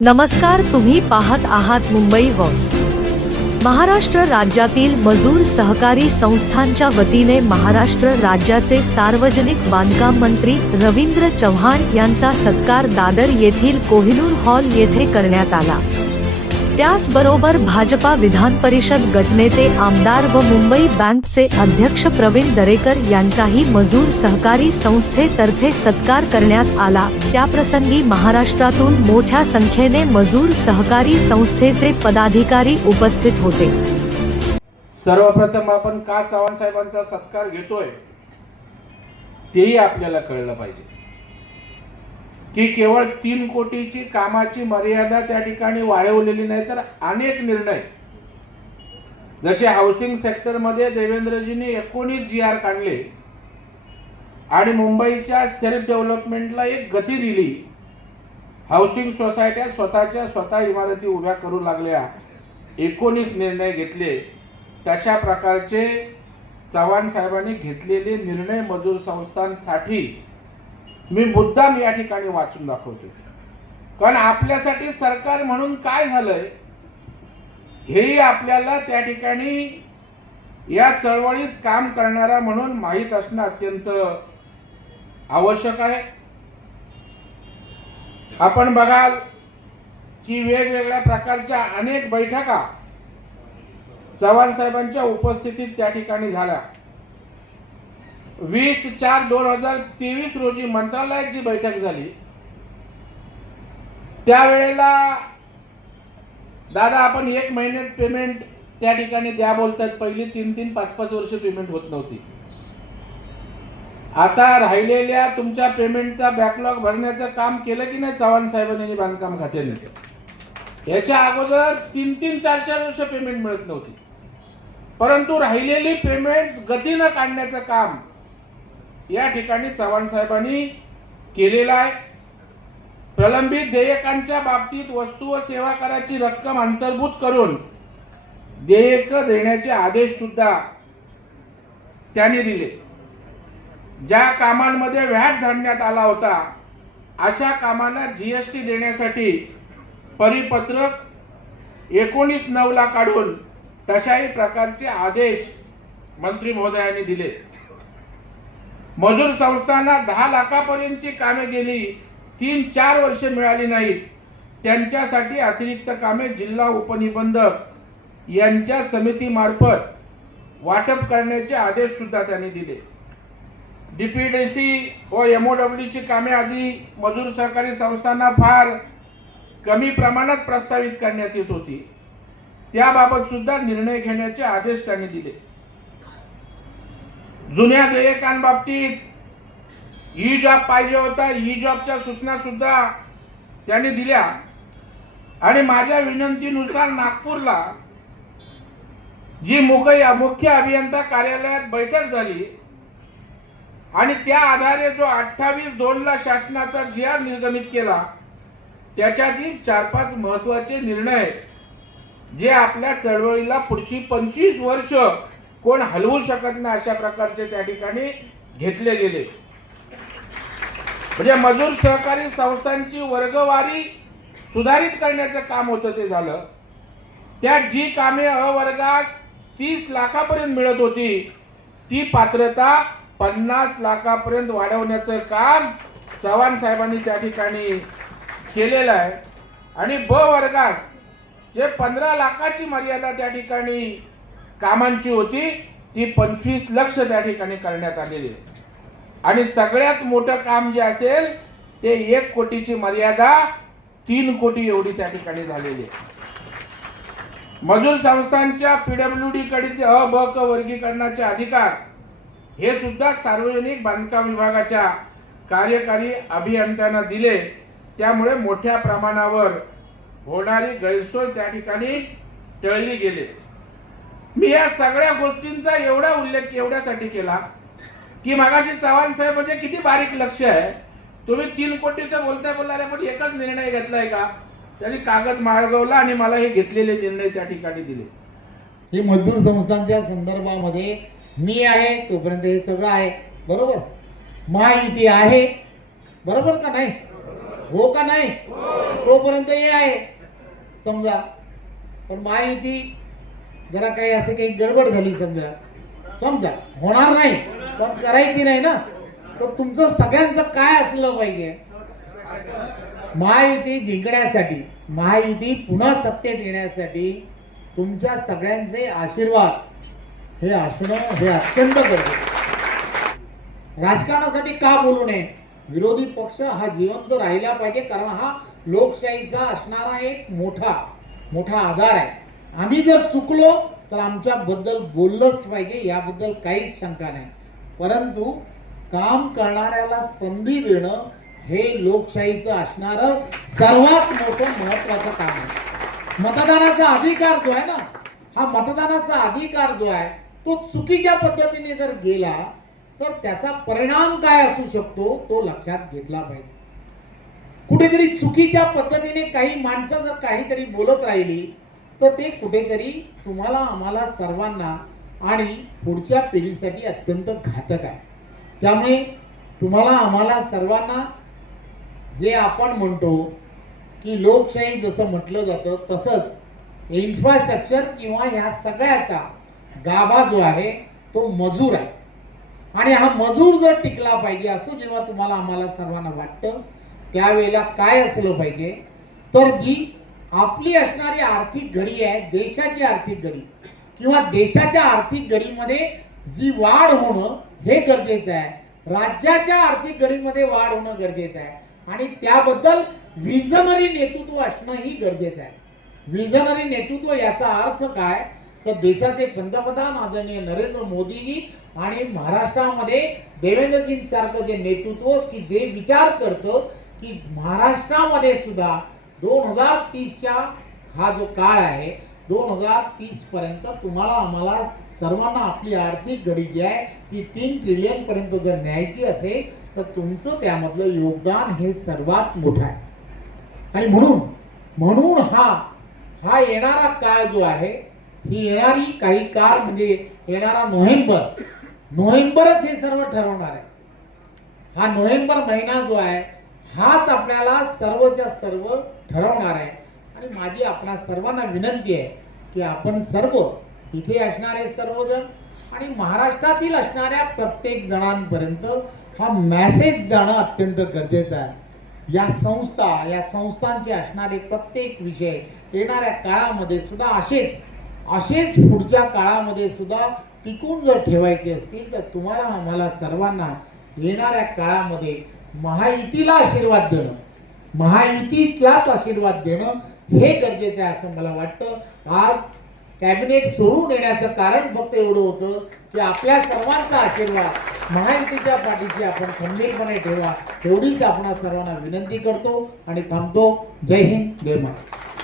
नमस्कार तुम्ही पाहत आहात मुंबई वॉच. महाराष्ट्र राज्यातील मजूर सहकारी संस्थांच्या वतीने महाराष्ट्र राज्याचे सार्वजनिक बांधकाम मंत्री रवींद्र चव्हाण यांचा सत्कार दादर येथील कोहिनूर हॉल येथे करण्यात आला. त्याचबरोबर भाजपा विधान परिषद गटनेते आमदार व मुंबई बँकचे अध्यक्ष प्रवीण दरेकर यांचाही मजूर सहकारी संस्थेतर्फे सत्कार करण्यात आला. त्याप्रसंगी महाराष्ट्रातून मोठ्या संख्येने मजूर सहकारी संस्थेचे पदाधिकारी उपस्थित होते. सर्वप्रथम आपण का चव्हाण साहेबांचा सत्कार घेतोय तेही आपल्याला कळलं पाहिजे. की केवळ तीन कोटीची कामाची मर्यादा त्या ठिकाणी वाढवलेली नाही तर अनेक निर्णय. जसे हाऊसिंग सेक्टरमध्ये देवेंद्रजींनी एकोणीस जी आर काढले आणि मुंबईच्या सेल्फ डेव्हलपमेंटला एक गती दिली. हाऊसिंग सोसायट्या स्वतःच्या स्वतः इमारती उभ्या करू लागल्या. एकोणीस निर्णय घेतले. तशा प्रकारचे चव्हाण साहेबांनी घेतलेले निर्णय मजूर संस्थांसाठी मी मुद्दाम या ठिकाणी वाचून दाखवतो कारण आपल्यासाठी सरकार म्हणून काय झालंय हेही आपल्याला त्या ठिकाणी या चळवळीत काम करणारा म्हणून माहीत असणं अत्यंत आवश्यक आहे. आपण बघाल की वेगवेगळ्या प्रकारच्या अनेक बैठका चव्हाण साहेबांच्या उपस्थितीत त्या ठिकाणी झाल्या. वीस चार दोन हजार तेवीस रोजी मंत्रालयाची बैठक झाली. त्यावेळेला दादा आपण एक महिन्यात पेमेंट त्या ठिकाणी द्या बोलतात. पहिली तीन तीन पाच पाच वर्ष पेमेंट होत नव्हती. आता राहिलेल्या तुमच्या पेमेंटचा बॅकलॉग भरण्याचं काम केलं की नाही चव्हाण साहेबांनी बांधकाम खात्याने? याच्या अगोदर तीन तीन चार चार वर्ष पेमेंट मिळत नव्हती. परंतु राहिलेली पेमेंट गतीनं काढण्याचं काम या ठिकाणी चव्हाण साहेबांनी केलेला आहे. प्रलंबित देयकांच्या बाबतीत वस्तू व सेवा कराची रक्कम अंतर्भूत करून देयक देण्याचे आदेश सुद्धा त्यांनी दिले. ज्या कामांमध्ये व्याज धरण्यात आला होता अशा कामांना जीएसटी देण्यासाठी परिपत्रक एकोणीस नऊला काढून तशाही प्रकारचे आदेश मंत्री महोदयांनी दिले. मजूर संस्थांना दहा लाखापर्यंतची कामे गेली तीन चार वर्ष मिळाली नाहीत. त्यांच्यासाठी अतिरिक्त कामे जिल्हा उपनिबंधक यांच्या समितीमार्फत वाटप करण्याचे आदेश सुद्धा त्यांनी दिले. डीपीडीसी व एमओडब्ल्यूची कामे आधी मजूर सहकारी संस्थांना फार कमी प्रमाणात प्रस्तावित करण्यात येत होती. त्याबाबत सुद्धा निर्णय घेण्याचे आदेश त्यांनी दिले. जुन्या देयकांबाबतीत ई जॉब पाहिजे होता ई जॉबच्या सूचना सुद्धा त्यांनी दिल्या. आणि माझ्या विनंतीनुसार नागपूरला जी मुख्य मुख्य अभियंता कार्यालयात बैठक झाली आणि त्या आधारे जो अठ्ठावीस दोन ला शासनाचा जी आर निर्गमित केला त्याच्यातील चार पाच महत्त्वाचे निर्णय जे आपल्या चळवळीला पुढची पंचवीस वर्ष कोण हलवू शकत नाही अशा प्रकारचे त्या ठिकाणी घेतले गेले. म्हणजे मजूर सहकारी संस्थांची वर्गवारी सुधारित करण्याचं काम होतं ते झालं. त्यात जी कामे अवर्गास तीस लाखापर्यंत मिळत होती ती पात्रता पन्नास लाखापर्यंत वाढवण्याचं काम चव्हाण साहेबांनी त्या ठिकाणी केलेलं आहे. आणि ब वर्गास जे पंधरा लाखाची मर्यादा त्या ठिकाणी कामांची होती ती पंचवीस लक्ष त्या ठिकाणी करण्यात आलेली आहे आणि सगळ्यात मोठं काम जे असेल ते एक कोटीची मर्यादा तीन कोटी एवढी त्या ठिकाणी झालेली आहे. मजूर संस्थांच्या पीडब्ल्यू डी कडील अ ब क वर्गीकरणाचे अधिकार हे सुद्धा सार्वजनिक बांधकाम विभागाच्या कार्यकारी अभियंत्यांना दिले. त्यामुळे मोठ्या प्रमाणावर होणारी गैरसोय त्या ठिकाणी टळली गेली. मी या सगळ्या गोष्टींचा एवढा उल्लेख एवढ्यासाठी केला की मागाशी चव्हाण साहेब म्हणजे किती बारीक लक्ष आहे. तुम्ही तीन कोटीचं बोलताय बोलणारे पण एकच निर्णय घेतलाय का? त्यांनी कागद मागवला आणि मला हे घेतलेले निर्णय त्या ठिकाणी दिले. हे मजदूर संस्थांच्या संदर्भामध्ये मी आहे तोपर्यंत हे सगळं आहे. बरोबर? महायुती आहे. बरोबर का नाही? हो का नाही? तोपर्यंत हे आहे. समजा. पण महायुती जरा काही असं काही गडबड झाली समजा. समजा होणार नाही पण करायची नाही ना. तर तुमचं सगळ्यांचं काय असलं पाहिजे? महायुती जिंकण्यासाठी महायुती पुन्हा सत्तेत येण्यासाठी तुमच्या सगळ्यांचे आशीर्वाद. हे असणं हे अत्यंत गरजेचं. राजकारणासाठी का बोलू नये? विरोधी पक्ष हा जिवंत राहिला पाहिजे कारण हा लोकशाहीचा असणारा एक मोठा मोठा आधार आहे. आम्ही जर चुकलो तर आमच्याबद्दल बोललंच पाहिजे याबद्दल काहीच शंका नाही. परंतु काम करणाऱ्याला संधी देणं हे लोकशाहीचं असणारं सर्वात मोठं महत्वाचं काम आहे. मतदानाचा अधिकार जो आहे ना हा मतदानाचा अधिकार जो आहे तो चुकीच्या पद्धतीने जर गेला तर त्याचा परिणाम काय असू शकतो तो लक्षात घेतला पाहिजे. कुठेतरी चुकीच्या पद्धतीने काही माणसं जर काहीतरी बोलत राहिली तर ते कुठेतरी तुम्हाला आम्हाला सर्वांना आणि पुढच्या पिढीसाठी अत्यंत घातक आहे. त्यामुळे तुम्हाला आम्हाला सर्वांना जे आपण म्हणतो की लोकशाही जसं म्हटलं जातं तसंच इन्फ्रास्ट्रक्चर किंवा ह्या सगळ्याचा गाभा जो आहे तो मजूर आहे. आणि हा मजूर जर टिकला पाहिजे असं जेव्हा तुम्हाला आम्हाला सर्वांना वाटतं त्यावेळेला काय असलं पाहिजे? तर जी आपली असणारी आर्थिक घडी आहे देशाची आर्थिक घडी. किंवा देशाच्या आर्थिक घडीमध्ये जी वाढ होणं हे गरजेचं आहे. राज्याच्या आर्थिक घडीमध्ये वाढ होणं गरजेचं आहे. आणि त्याबद्दल विजनरी नेतृत्व असणंही गरजेचं आहे. विजनरी नेतृत्व याचा अर्थ काय? तर देशाचे पंतप्रधान आदरणीय नरेंद्र मोदीजी आणि महाराष्ट्रामध्ये देवेंद्रजी सारखं जे नेतृत्व की जे विचार करतं की महाराष्ट्रामध्ये सुद्धा दोन हजार तीसच्या हा जो काळ आहे दोन हजार तीस पर्यंत तुम्हाला आम्हाला सर्वांना आपली आर्थिक घडी जी आहे ती तीन ट्रिलियन पर्यंत जर न्यायची असेल तर तुमचं त्यामधलं योगदान हे सर्वात मोठं आहे. आणि म्हणून म्हणून हा हा येणारा काळ जो आहे ही येणारी काही काळ म्हणजे येणारा नोव्हेंबर नोव्हेंबरच हे सर्व ठरवणार आहे. हा नोव्हेंबर महिना जो आहे हाच आपल्याला सर्वच्या सर्व ठरवणार आहे. आणि माझी आपणा सर्वांना विनंती आहे की आपण सर्व इथे असणारे सर्वजण आणि महाराष्ट्रातील असणाऱ्या प्रत्येक जणांपर्यंत हा मॅसेज जाणं अत्यंत गरजेचं आहे. या संस्था या संस्थांचे असणारे प्रत्येक विषय येणाऱ्या काळामध्ये सुद्धा असेच असेच पुढच्या काळामध्ये सुद्धा टिकून जर ठेवायचे असतील तर तुम्हाला आम्हाला सर्वांना येणाऱ्या काळामध्ये महायुतीला आशीर्वाद देणं महायुतीतलाच आशीर्वाद देणं हे गरजेचं आहे असं मला वाटतं. आज कॅबिनेट सोडून येण्याचं कारण फक्त एवढं होतं की आपल्या सर्वांचा आशीर्वाद महायुतीच्या पाठीशी आपण खंबीरपणे ठेवा एवढीच आपण सर्वांना विनंती करतो आणि थांबतो. जय हिंद जय महाराष्ट्र.